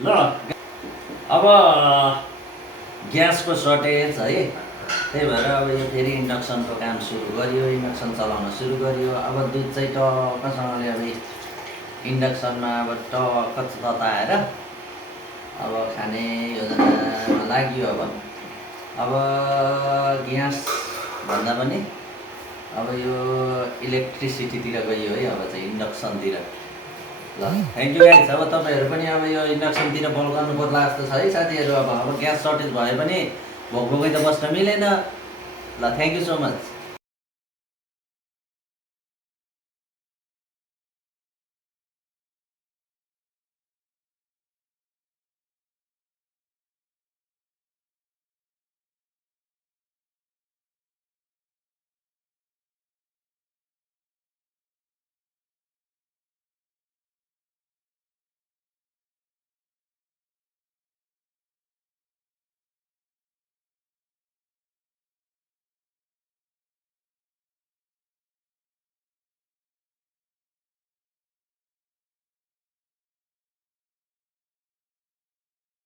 ल अब ग्यासको सर्टेज है, त्यही भएर अब यो फेरि इन्डक्सनको काम सुरु गरियो, इन्डक्सन चलाउन सुरु गरियो। अब दुध चाहिँ टक्कसँगले अब इन्डक्सनमा अब टक्क तताएर अब खाने योजनामा लाग्यो। अब ग्यास भन्दा पनि अब यो इलेक्ट्रिसिटीतिर गइयो है, अब चाहिँ इन्डक्सनतिर। ल थ्याङ्क यू गाइस। अब तपाईँहरू पनि अब यो इन्डक्सनतिर बल गर्नु पर्ला जस्तो छ है साथीहरू। अब ग्यास सर्टेज भए पनि भोक भोकै त बस्न मिलेन। ल थ्याङ्क यू सो मच।